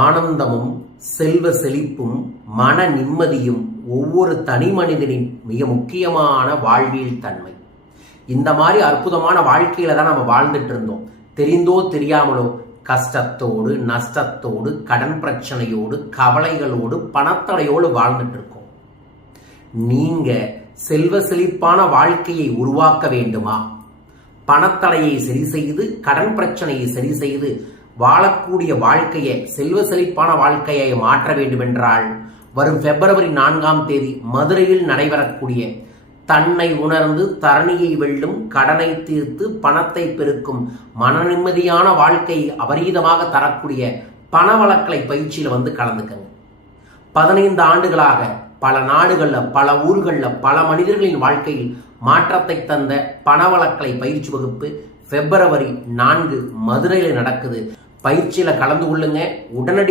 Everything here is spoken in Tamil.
ஆனந்தமும் செல்வ செழிப்பும் மன நிம்மதியும் ஒவ்வொரு தனி மனிதனின் மிக முக்கியமான வாழ்வியல் தன்மை. இந்த மாதிரி அற்புதமான வாழ்க்கையில தான் நம்ம வாழ்ந்துட்டு இருந்தோம். தெரிந்தோ தெரியாமலோ கஷ்டத்தோடு, நஷ்டத்தோடு, கடன் பிரச்சனையோடு, கவலைகளோடு, பணத்தடையோடு வாழ்ந்துட்டு இருக்கோம். நீங்க செல்வ செழிப்பான வாழ்க்கையை உருவாக்க வேண்டுமா? பணத்தடையை சரி செய்து, கடன் பிரச்சனையை சரி செய்து வாழக்கூடிய வாழ்க்கையை, செல்வ செழிப்பான வாழ்க்கையை மாற்ற வேண்டும் என்றால் வரும் பிப்ரவரி 4ஆம் தேதி மதுரையில் நடைபெறக்கூடிய தன்னை உணர்ந்து தரணியை வெல்லும், கடனை தீர்த்து பணத்தை பெருக்கும், மன நிம்மதியான வாழ்க்கையை அபரீதமாக தரக்கூடிய பணவளக்கலை பயிற்சியில கலந்துக்கங்க. 15 ஆண்டுகளாக பல நாடுகள்ல, பல ஊர்கள்ல, பல மனிதர்களின் வாழ்க்கையில் மாற்றத்தை தந்த பணவளக்கலை பயிற்சி வகுப்பு பிப்ரவரி 4 மதுரையில் நடக்குது. பயிற்சியில கலந்து கொள்ளுங்க. உடனடி